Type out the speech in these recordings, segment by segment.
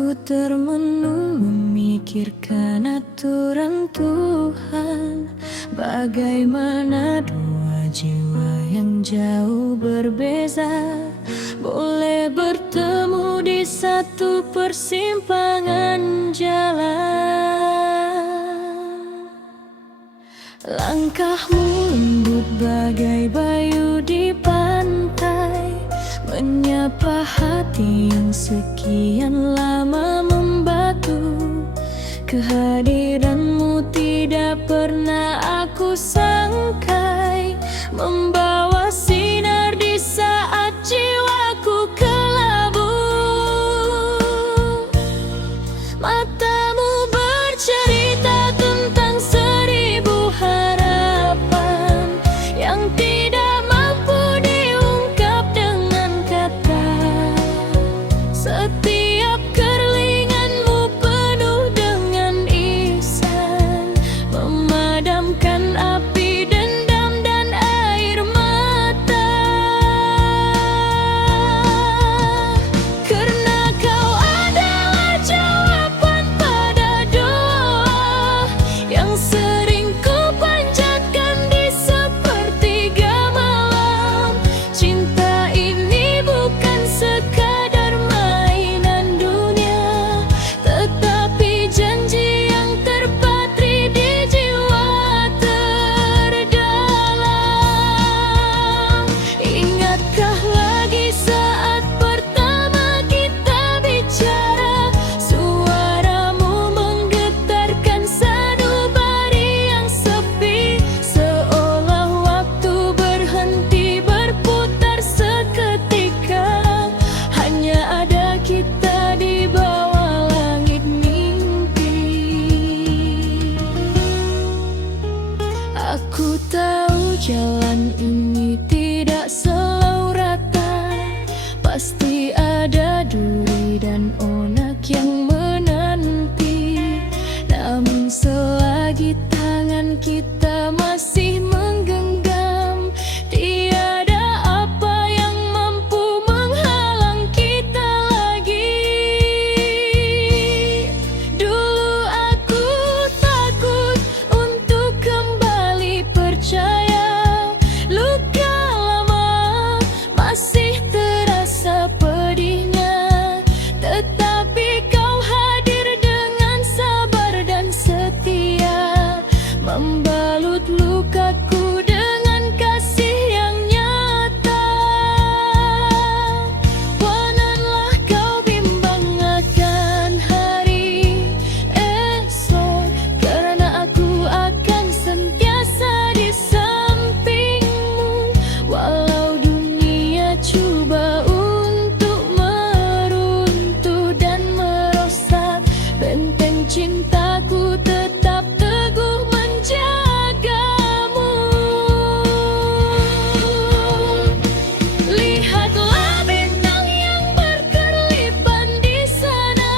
Aku termenung memikirkan aturan Tuhan, bagaimana dua jiwa yang jauh berbeza boleh bertemu di satu persimpangan jalan. Langkahmu lembut bagai bayu di pantai, menyapa hati yang sekian lama membatu. Kehadiranmu tidak pernah aku sangkai, membawa sinar di saat jiwaku kelabu. Matamu bercerita tentang 1000 harapan yang tidak mampu diungkap dengan kata. Setiap kerlinganmu penuh dengan ihsan, memadamkan api dendam dan air mata. Karena kau adalah jawaban pada doa yang sering ku panjatkan di sepertiga malam. Cinta ini bukan sekadar mainan dunia, tetapi janji yang terpatri di jiwa terdalam. Ingatkah lagi saat pertama kita bicara, suaramu menggetarkan sanubari yang sepi, seolah waktu berhenti berputar seketika. Hanya ada kita di bawah langit mimpi. Aku tahu jalan ini tidak selalu rata, pasti ada duri dan onak yang menanti. Namun selagi tangan kita masih menggenggam, tiada apa yang mampu menghalang kita lagi. Dulu aku takut untuk kembali percaya, luka lama masih terasa pedihnya, tetapi kau hadir dengan sabar dan setia, membalut lukaku dengan kasih yang nyata. Wananlah kau bimbang akan hari esok, karena aku akan sentiasa di sampingmu. Walau dunia coba untuk meruntuh dan merosak, benteng cintaku tetap teguh menjagamu. Lihatlah bintang yang berkerlipan di sana,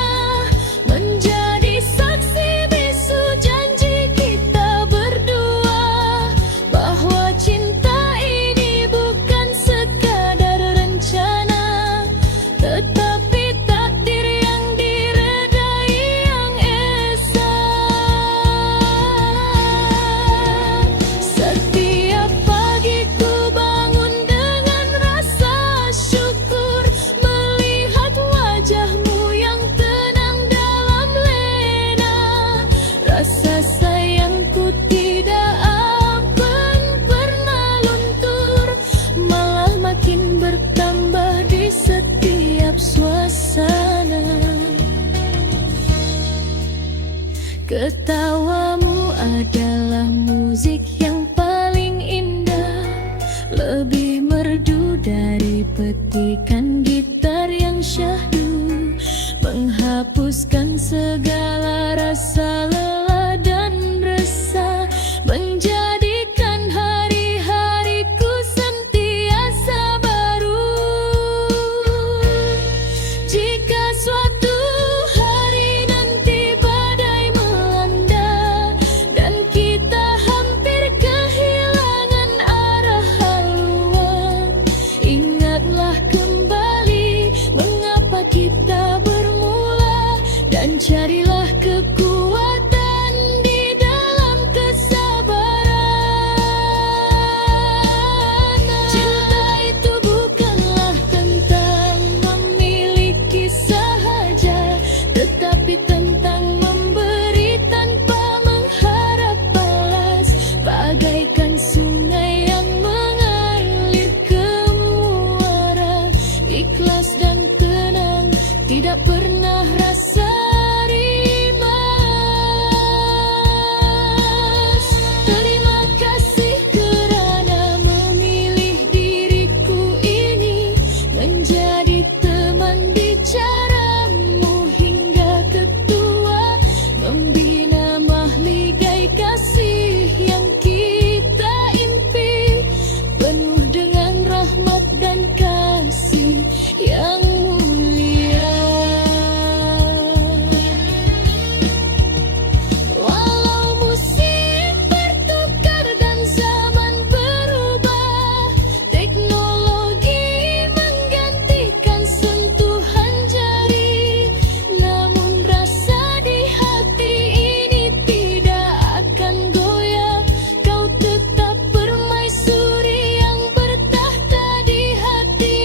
menjadi saksi bisu janji kita berdua, bahwa cinta ini bukan sekadar rencana, tetapi takdir yang diredai yang esa. Setiap pagi ku bangun dengan rasa syukur, melihat wajahmu yang tenang dalam lena. Rasa sayangku tidak akan pernah luntur, malah makin bertambah di setiap suasana. Ketawamu adalah musik yang paling indah, lebih merdu dari petikan gitar yang syahdu, menghapuskan segala rasa lelah dan resah, menjadikan hari-hariku sentiasa baru. Jika suatu hari nanti badai melanda dan kita hampir kehilangan arah haluan, ingatlah kembali mengapa kita bermula. Carilah kekuatan di dalam kesabaran. Cinta itu bukanlah tentang memiliki sahaja, tetapi tentang memberi tanpa mengharap balas. Bagaikan sungai yang mengalir ke muara, ikhlas dan tenang, tidak pernah rasa rimas. Terima kasih kerana memilih diriku ini menjadi teman bicaramu hingga ketua, membina mahligai kasih yang kita impi, penuh dengan rahmat dan kasih yang mulia. Walau musim bertukar dan zaman berubah, teknologi menggantikan sentuhan jari, namun rasa di hati ini tidak akan goyah. Kau tetap permaisuri yang bertahta di hati.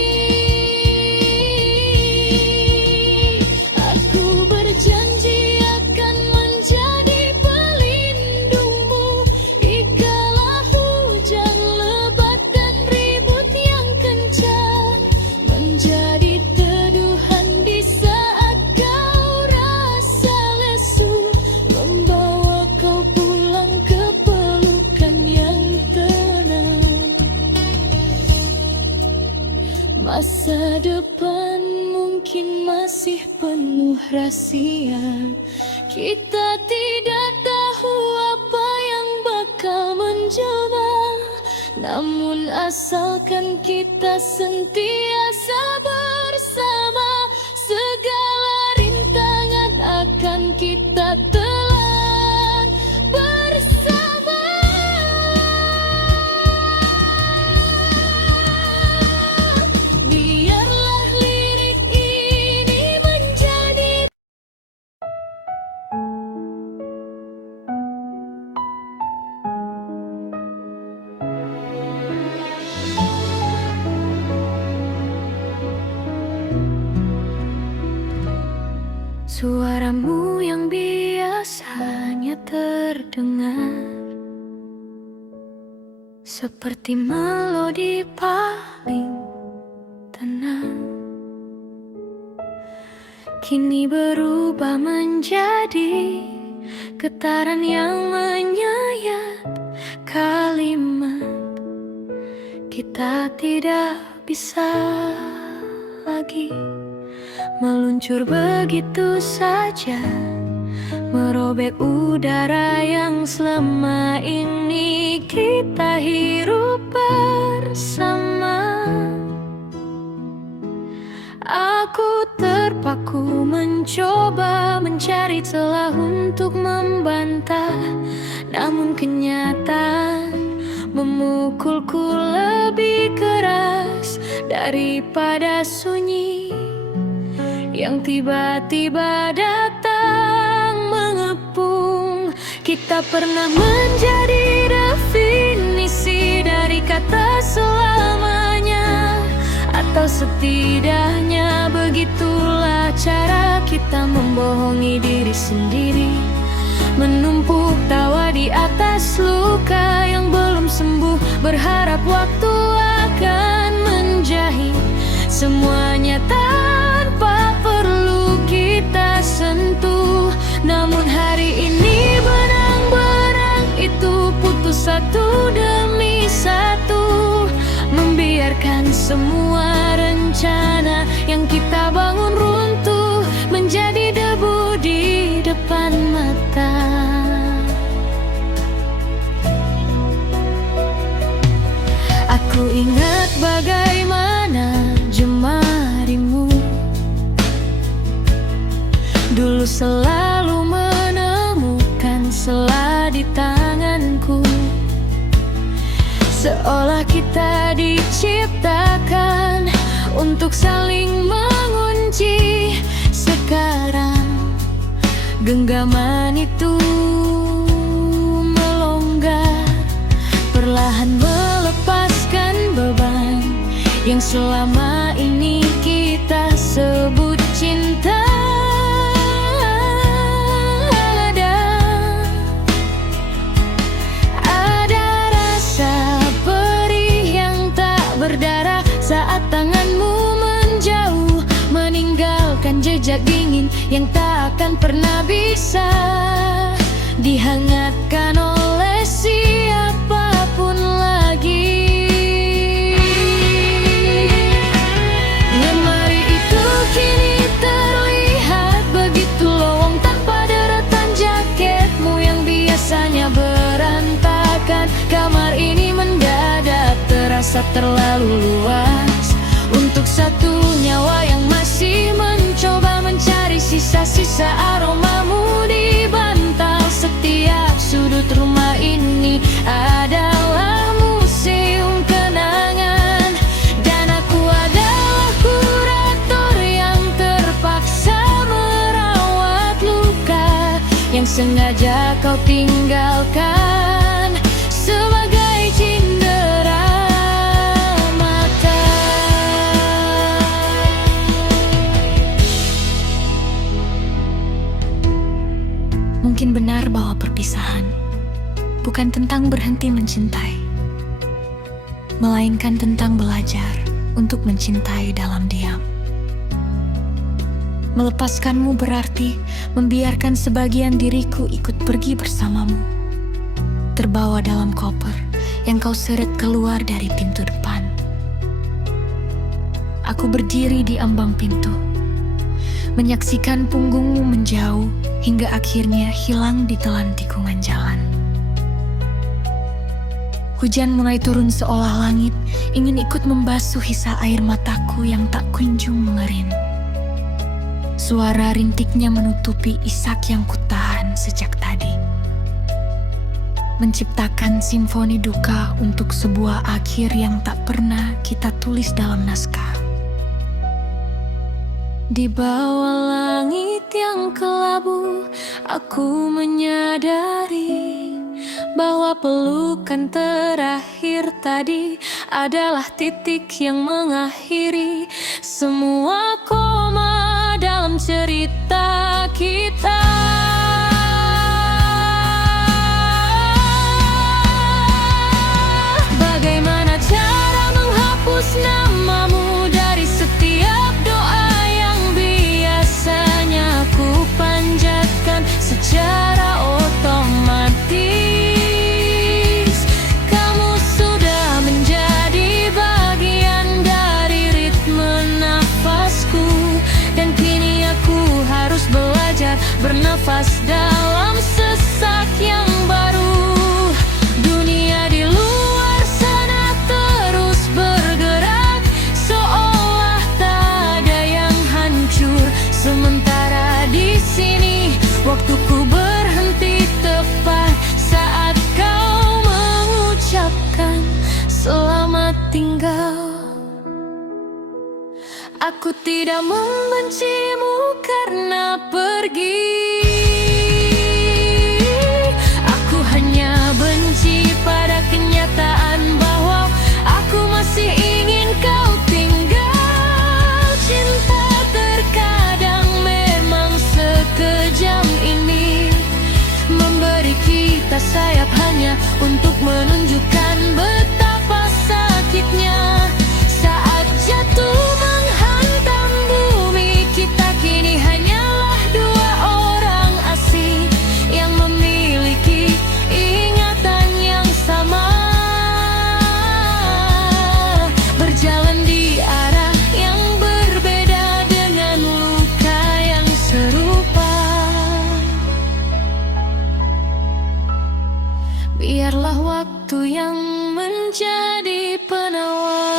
Aku berjanji akan menjadi pelindungmu dikala hujan lebat dan ribut yang kencang, menjadi teduhan di saat kau rasa lesu, membawa kau pulang ke pelukan yang tenang. Masa depan mungkin masih penuh rahasia, kita tidak tahu apa yang bakal mencoba, namun asalkan kita sentiasa bersama, segala rintangan akan kita telan bersama. Biarlah lirik ini menjadi suaramu yang biasanya terdengar seperti melodi paling tenang, kini berubah menjadi getaran yang menyayat kalimat. Kita tidak bisa lagi meluncur begitu saja, merobek udara yang selama ini kita hirup bersama. Aku terpaku mencoba mencari celah untuk membantah, namun kenyataan memukulku lebih keras daripada sunyi yang tiba-tiba datang mengepung. Kita pernah menjadi definisi dari kata selamanya, atau setidaknya begitulah cara kita membohongi diri sendiri, menumpuk tawa di atas luka yang belum sembuh, berharap waktu akan menjahit semuanya tanpa perlu kita sentuh. Namun hari ini benang-benang itu putus satu demi satu, membiarkan semua rencana yang kita bangun runtuh menjadi debu di depan mata. Aku ingat bagaimana jemarimu dulu selalu menemukan celah di tanganku, seolah kita diciptakan untuk saling mengunci. Sekarang Genggaman itu melonggar, perlahan melepaskan beban yang selama ini kita sebut cinta. Ada rasa perih yang tak berdarah saat tanganmu menjauh, meninggalkan jejak dingin yang tak akan pernah bisa dihangatkan oleh siapapun lagi. Lemari itu kini terlihat begitu lowong tanpa deretan jaketmu yang biasanya berantakan. Kamar ini mendadak terasa terlalu luas untuk satu nyawa yang masih mencoba mencari sisa-sisa aromamu di bantal. Setiap sudut rumah ini adalah museum kenangan, dan aku adalah kurator yang terpaksa merawat luka yang sengaja kau tinggalkan sebagai cindera mata. Mungkin benar bahwa perpisahan bukan tentang berhenti mencintai, melainkan tentang belajar untuk mencintai dalam diam. Melepaskanmu berarti membiarkan sebagian diriku ikut pergi bersamamu, terbawa dalam koper yang kau seret keluar dari pintu depan. Aku berdiri di ambang pintu, menyaksikan punggungmu menjauh hingga akhirnya hilang di telan tikungan jalan. Hujan mulai turun seolah langit ingin ikut membasuh sisa air mataku yang tak kunjung mengering. Suara rintiknya menutupi isak yang kutahan sejak tadi, menciptakan simfoni duka untuk sebuah akhir yang tak pernah kita tulis dalam naskah. Di bawah langit yang kelabu, aku menyadari bahwa pelukan terakhir tadi adalah titik yang mengakhiri semua koma dalam cerita kita. Bagaimana cara menghapus namamu dari setiap doa yang biasanya ku panjatkan secara otomatis? Kamu sudah menjadi bagian dari ritme nafasku, dan kini aku harus belajar bernafas dalam sesak yang baru. Dunia di luar sana terus bergerak, seolah tak ada yang hancur. Sementara di sini waktuku berhenti tepat saat kau mengucapkan selamat tinggal. Aku tidak membencimu karena pergi, aku hanya benci pada kenyataan bahwa aku masih ingin kau tinggal. Cinta terkadang memang sekejam ini, memberi kita sayap hanya untuk menunjukkan betapa sakitnya saat jatuh menghantam bumi. Kita kini hanyalah dua orang asing yang memiliki ingatan yang sama, berjalan di arah yang berbeda dengan luka yang serupa. Biarlah waktu yang menjadi penawar.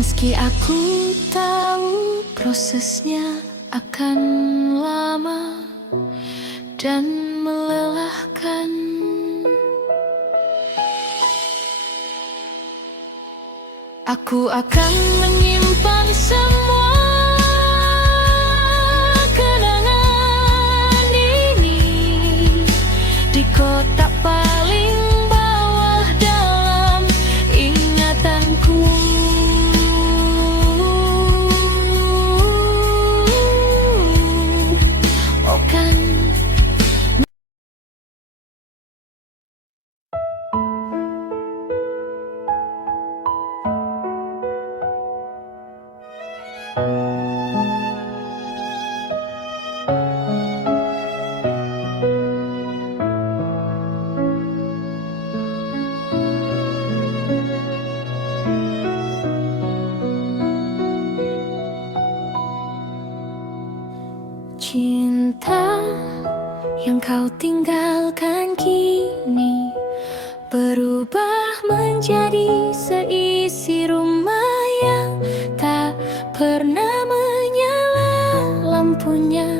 Meski aku tahu prosesnya akan lama dan melelahkan, Aku akan menyimpan semua kenangan ini di kotak paling bawah dalam ingatanku. Oh kan. Cinta yang kau tinggalkan kini berubah menjadi seisi rumah yang tak pernah menyala lampunya.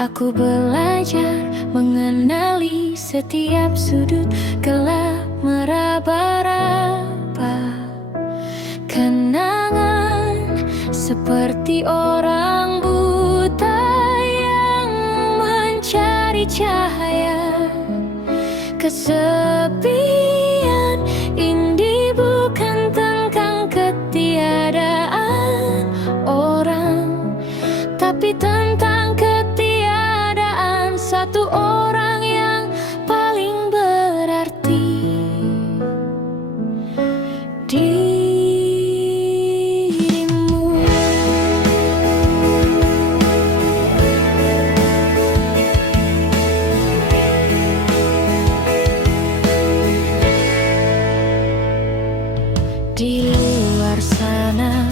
Aku belajar mengenali setiap sudut gelap meraba-raba kenangan seperti orang buta yang mencari cahaya. Kesepian ini bukan tentang ketiadaan orang, tapi tentang ketiadaan satu orang yang paling berarti. Di luar sana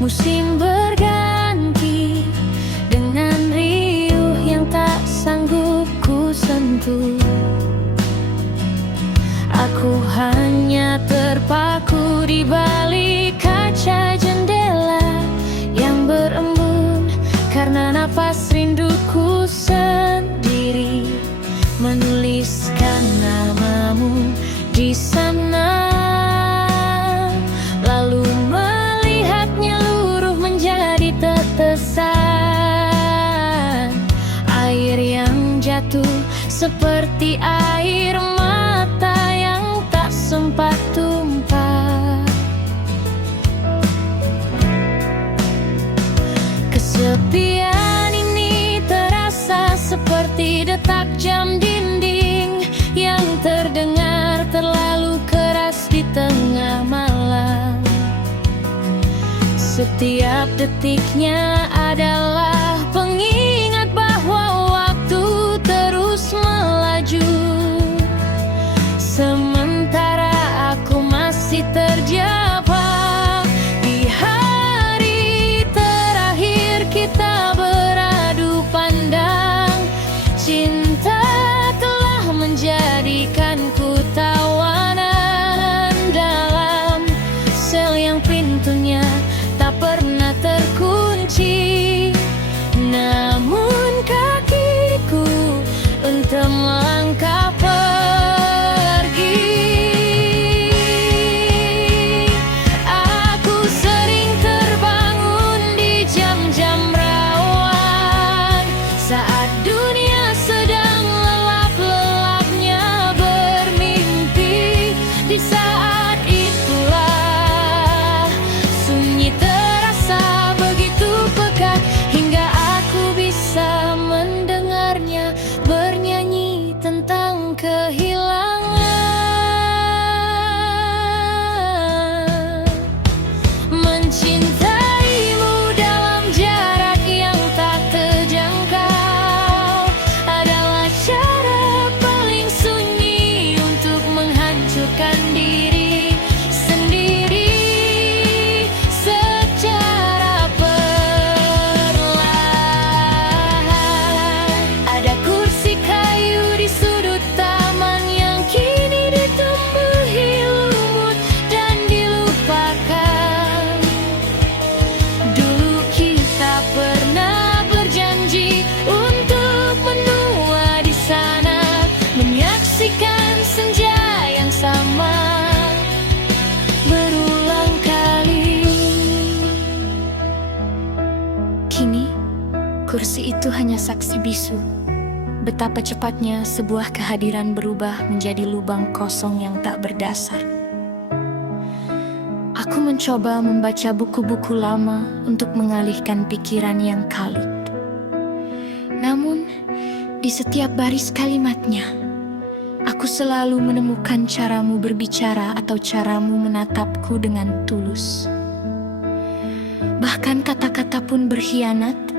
musim berganti dengan riuh yang tak sanggup ku sentuh. Aku hanya terpaku di balik kaca jendela yang berembun karena napas rinduku sendiri menuliskan namamu di sana. Lalu melihatnya luruh menjadi tetesan air yang jatuh seperti air mata yang tak sempat tumpah. Kesepian ini terasa seperti detak jam dinding yang terdengar terlalu keras di tengah malam. Setiap detiknya adalah pengingat bahwa waktu terus melaju. Sementara aku masih terjebak di hari terakhir kita beradu pandang. Cinta telah menjadikanku tawanan dalam sel yang pintunya tak pernah terkunci. Namun kakiku entah melangkah pergi. Aku sering terbangun di jam-jam rawan saat dunia sedang lelap-lelapnya bermimpi. Di saat itulah sunyi terasa begitu pekat hingga aku bisa mendengarnya bernyanyi tentang kehilangan. Mencintaimu dalam jarak yang tak terjangkau adalah cara paling sunyi untuk menghancurkan diri sendiri secara perlahan. Ada kursi kayu di sudut taman yang Kursi itu hanya saksi bisu. Betapa cepatnya sebuah kehadiran berubah menjadi lubang kosong yang tak berdasar. Aku mencoba membaca buku-buku lama untuk mengalihkan pikiran yang kalut. Namun, di setiap baris kalimatnya, aku selalu menemukan caramu berbicara atau caramu menatapku dengan tulus. Bahkan kata-kata pun berkhianat.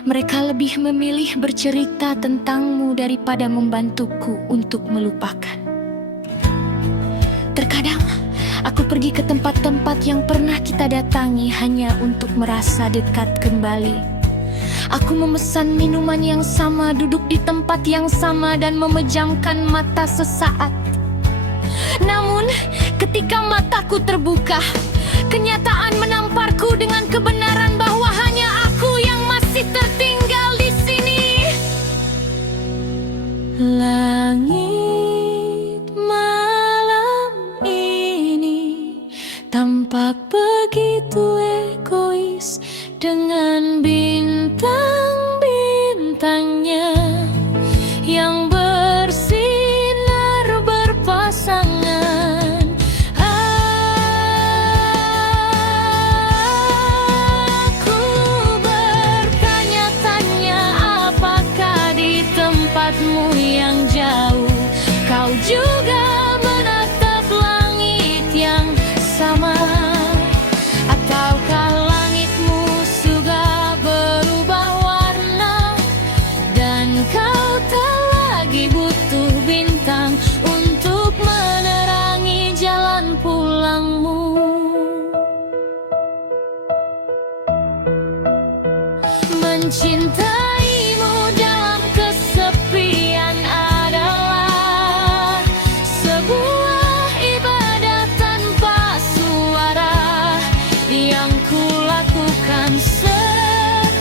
Mereka lebih memilih bercerita tentangmu daripada membantuku untuk melupakan. Terkadang, aku pergi ke tempat-tempat yang pernah kita datangi hanya untuk merasa dekat kembali. Aku memesan minuman yang sama, duduk di tempat yang sama, dan memejamkan mata sesaat. Namun, ketika mataku terbuka, kenyataan menamparku dengan kebenaran bahwa hanya aku yang masih tertinggal di sini. Langit malam ini tampak begitu egois dengan bintang-bintangnya yang bersinar berpasangan. Aku bertanya-tanya, apakah di tempatmu yang jauh kau juga menatap langit yang sama? Ataukah langitmu sudah berubah warna dan kau tak lagi butuh bintang untuk menerangi jalan pulangmu? Mencintaimu dalam kesepian adalah sebuah ibadah tanpa suara yang kulakukan setiap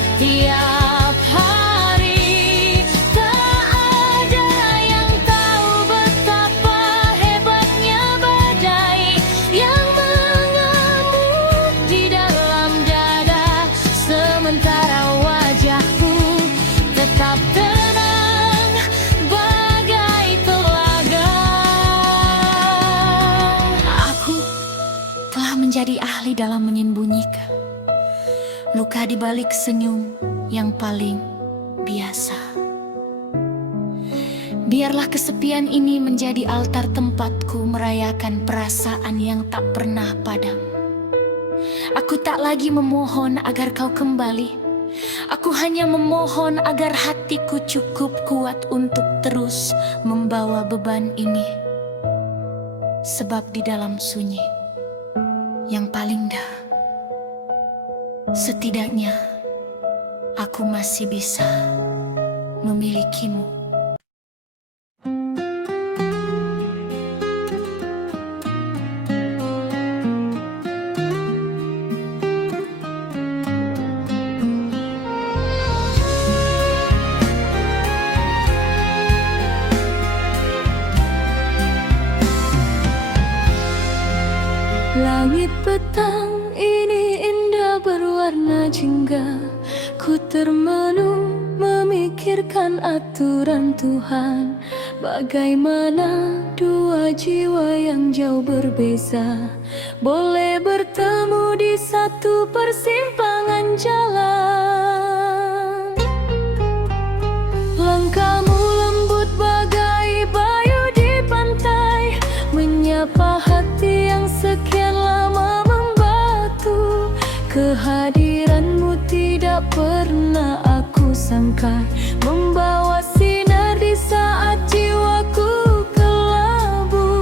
hari. Tak ada yang tahu betapa hebatnya badai yang mengamuk di dalam dada, sementara wajahku tetap tenang bagai telaga. Aku telah menjadi ahli dalam menyembunyikan luka di balik senyum yang paling biasa. Biarlah kesepian ini menjadi altar tempatku merayakan perasaan yang tak pernah padam. Aku tak lagi memohon agar kau kembali. Aku hanya memohon agar hatiku cukup kuat untuk terus membawa beban ini. Sebab di dalam sunyi yang paling dalam, setidaknya aku masih bisa memilikimu. Langit petang ini indah berwarna jingga. Ku termenung memikirkan aturan Tuhan. Bagaimana dua jiwa yang jauh berbeza boleh bertemu di satu persimpangan jalan. Langkahmu lembut bagai bayu di pantai, menyapa hati yang sekian lama membatu. Kehadiranmu tidak pernah aku sangka, membawa sinar di saat jiwaku kelabu.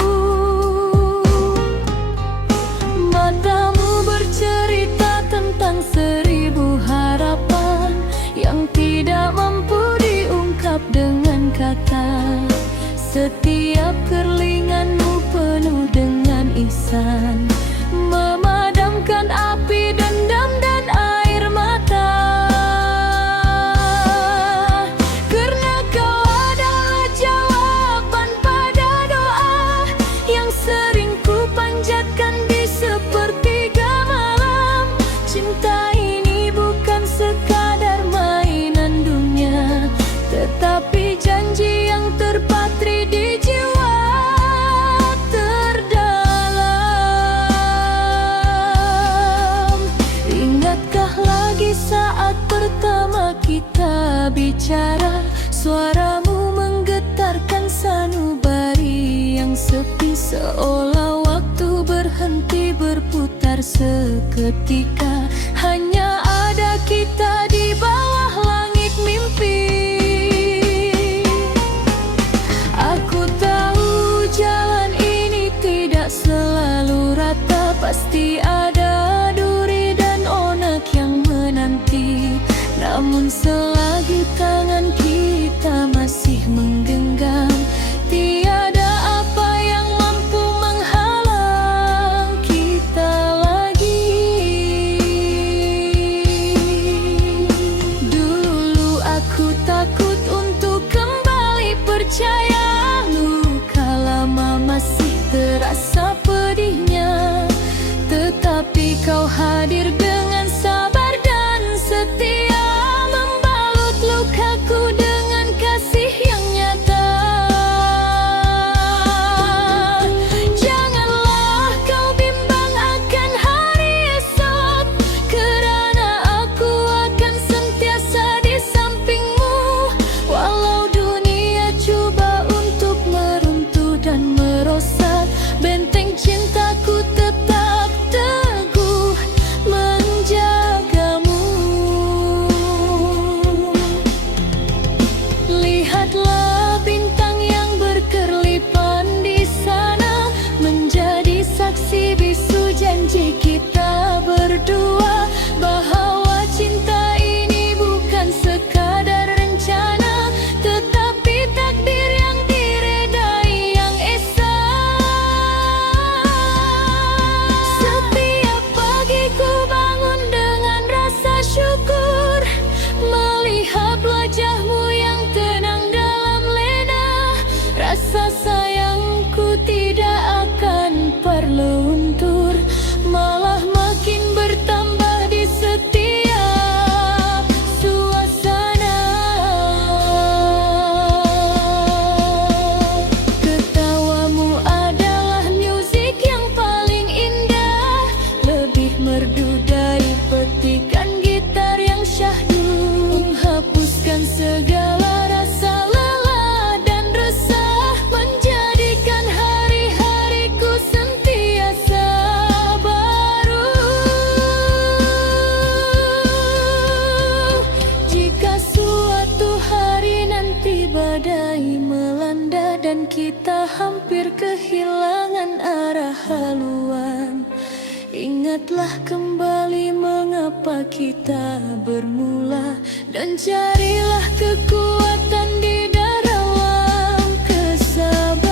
Matamu bercerita tentang 1000 harapan yang tidak mampu diungkap dengan kata. Setiap kerlinganmu penuh dengan ihsan, memadamkan api dendam dan air mata. Karena kau adalah jawaban pada doa yang sering ku panjatkan di sepertiga malam. Cinta ini bukan sekadar mainan Seolah waktu berhenti berputar seketika, hanya ada kita di bawah langit mimpi. Aku tahu jalan ini tidak selalu rata, pasti ada duri dan onak yang menanti. Namun selagi tangan kita masih menggenggam, tiada apa yang mampu menghalang kita lagi. Dulu aku takut untuk kembali percaya, luka lama masih terasa pedihnya. Tetapi kau hadir dengan sabar dan setia, membalut lukaku dengan kasih yang nyata. Janganlah kau bimbang akan hari esok, kerana aku akan sentiasa di sampingmu. Walau dunia cuba untuk meruntuh dan merosak, benteng cintaku tetap teguh menjagamu. Lihatlah bintang yang berkerlipan di sana, menjadi saksi bisu janji kita berdua, bahwa cinta ini bukan sekadar rencana, tetapi takdir yang diredai yang esa. Setiap pagi ku bangun dengan rasa syukur, melihat wajahmu yang tenang dalam lena. Rasa sayangku tidak akan berluntur, malah makin bertambah di setiap suasana. Ketawamu adalah musik yang paling indah, lebih merdu dari petikan gitar yang syahdu, menghapuskan segala rasa lelah dan resah, menjadikan hari-hariku sentiasa baru. Jika suatu hari nanti badai melanda dan kita hampir kehilangan arah haluan, ingatlah kembali mengapa kita bermula, dan carilah kekuatan di dalam kesabaran.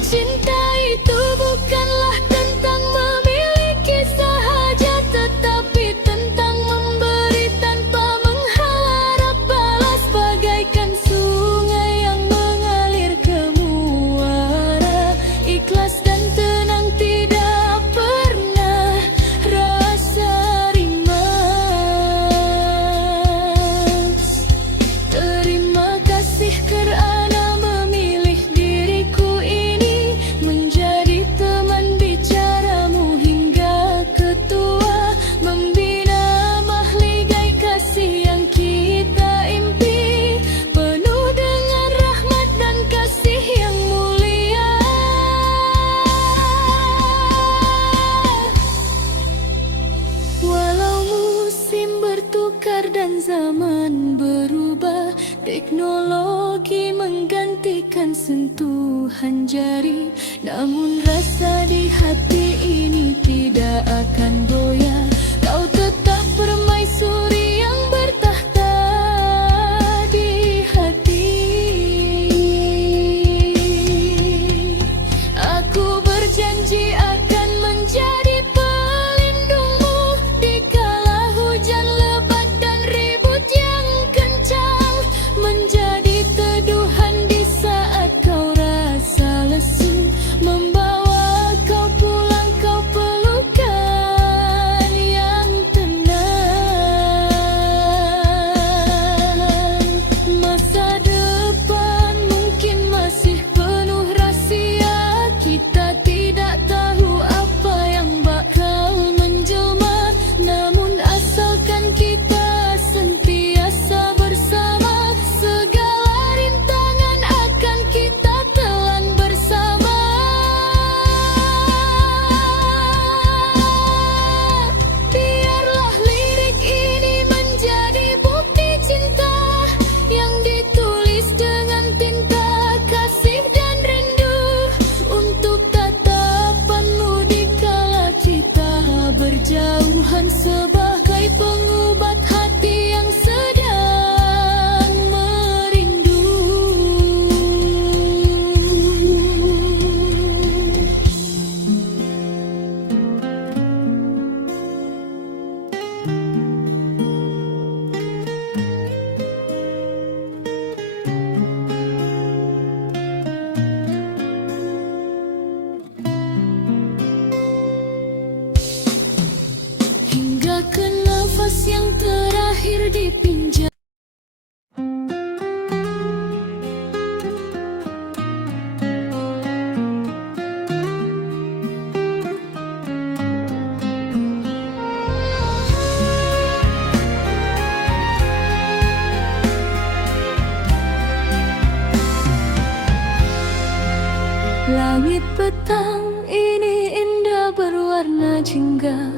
Cinta itu bukanlah tentang memiliki sahaja, tetapi tentang memberi tanpa mengharap balas, bagaikan sungai yang mengalir ke muara, ikhlas dan tenang tidak pernah rasa rimas. Terima kasih kerana memilih diriku ini menjadi teman bicaramu hingga ketua, membina mahligai kasih yang kita impi, penuh dengan rahmat dan kasih yang mulia. Walau musim bertukar dan zaman berubah, teknologi menggantikan sentuhan jari, namun rasa di hati ini tidak akan goyah. Kau tetap permaisuri yang bertahta di hati. Aku berjanji akan menjadi pelindungmu di kala hujan lebat dan ribut yang kencang, menjadi teduhan di saat kau rasa lesu, membawa kau pulang, kau pelukan Langit petang ini indah berwarna jingga.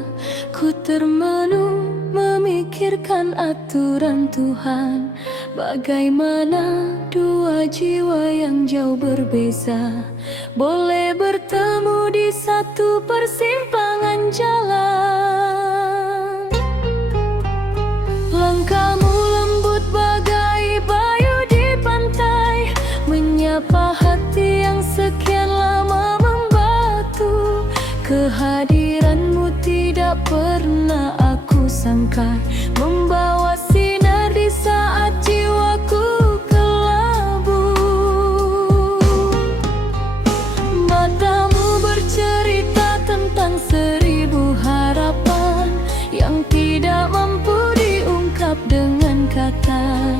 Ku termenung memikirkan aturan Tuhan. Bagaimana dua jiwa yang jauh berbeza boleh bertemu di satu persimpangan jalan. Langkahmu lembut bagai bayu di pantai, menyapa hati yang sekian lama membatu. Kehadiranmu tidak pernah aku sangka, membawa sinar di saat jiwaku kelabu. Matamu bercerita tentang 1000 harapan yang tidak mampu diungkap dengan kata.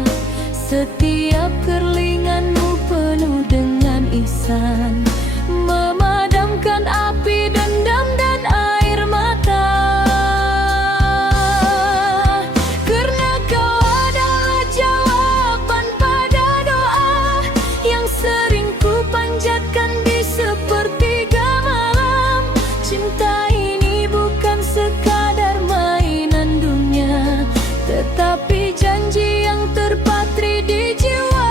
Setiap kerlinganmu penuh dengan ihsan, memadamkan api dendam dan air mata. Karena kau adalah jawaban pada doa yang sering ku panjatkan di sepertiga malam. Cinta ini bukan sekadar mainan dunia, tetapi janji yang terpatri di jiwa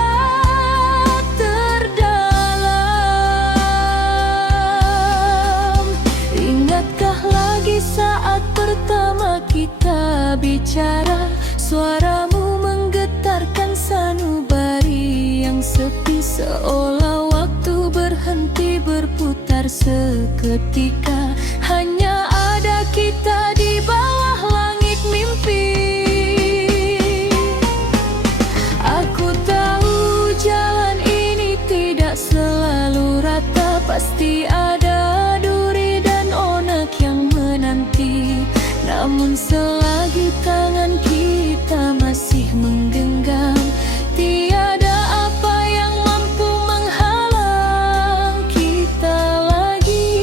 terdalam. Ingatkah lagi saat pertama kita bicara, suaramu menggetarkan sanubari yang sepi, seolah waktu berhenti berputar seketika. Hanya ada kita di bawah langit mimpi. Aku tahu jalan ini tidak selalu rata, pasti ada duri dan onak yang menanti. Namun selagi tangan kita masih menggenggam, tiada apa yang mampu menghalang kita lagi.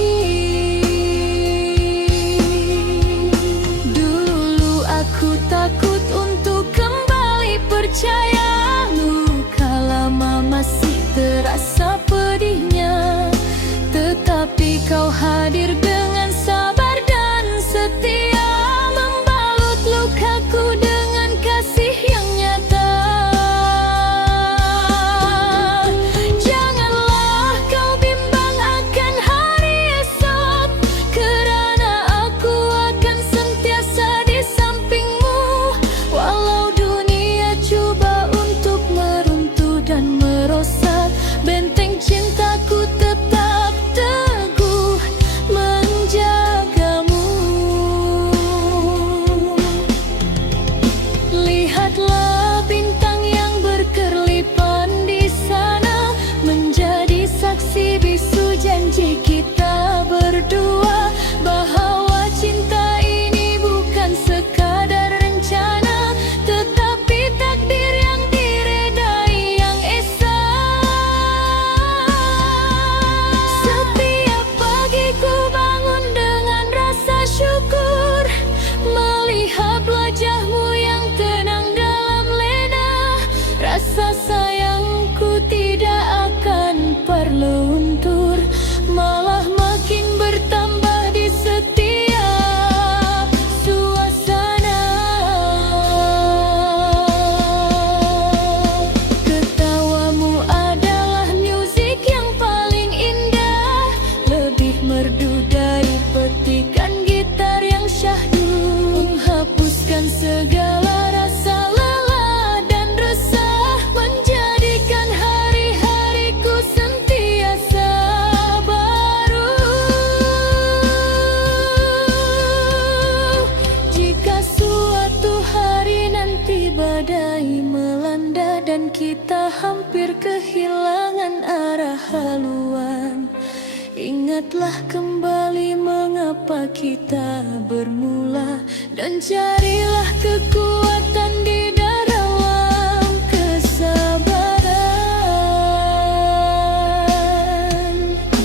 Dulu aku takut untuk kembali percaya, luka lama masih terasa pedihnya. Tetapi kau hadir dengan sabar dan setia, membalut lukaku dengan kasih yang nyata. Janganlah kau bimbang akan hari esok, kerana aku akan sentiasa di sampingmu. Walau dunia coba untuk meruntuh dan merosak, benteng cintaku tetap teguh menjagamu. Lihatlah bintang yang berkerlipan di sana, menjadi saksi bisu janji kita berdua, bahwa cinta ini bukan sekadar rencana, tetapi takdir yang diredai yang esa. Setiap pagi ku bangun dengan rasa syukur, melihat wajahmu yang tenang dalam lena. Rasa sayangku tidak akan berluntur, malah makin bertambah di setiap suasana. Ketawamu adalah musik yang paling indah, lebih merdu dari petikan gitar yang syahdu, menghapuskan segala rasa lelah dan resah, menjadikan hari-hariku sentiasa baru. Jika suatu hari nanti badai melanda dan kita hampir kehilangan arah haluan, ingatlah kembali mengapa kita bermula, dan carilah kekuatan di dalam kesabaran.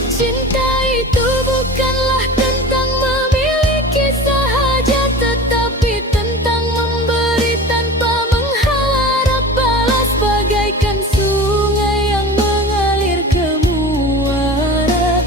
Cinta itu bukanlah tentang memiliki sahaja, tetapi tentang memberi tanpa mengharap balas, bagaikan sungai yang mengalir ke muara.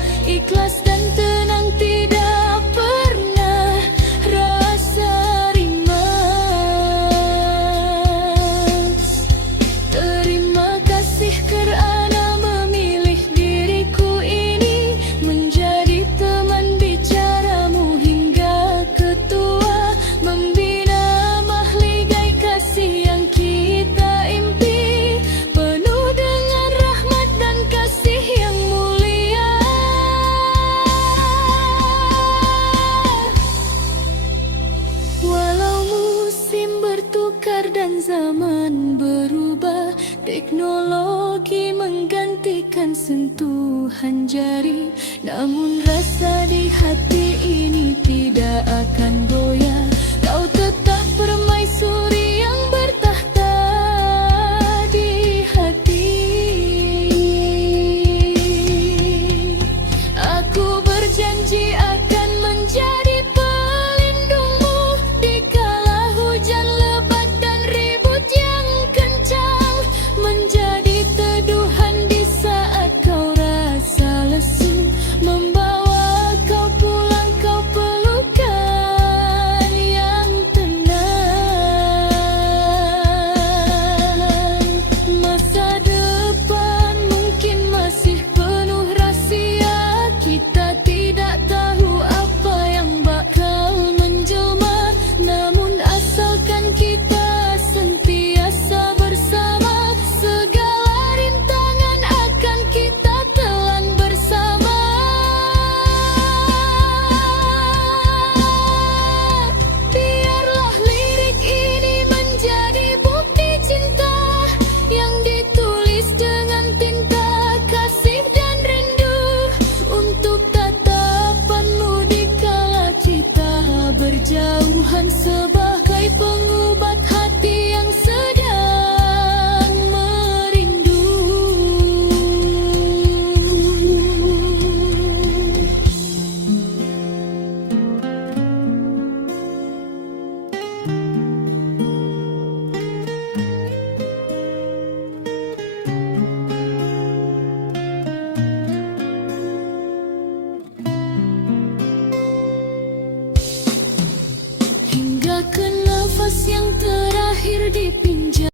Teknologi menggantikan sentuhan jari, namun rasa di hati ini tidak akan goyah. Kau tetap permaisuri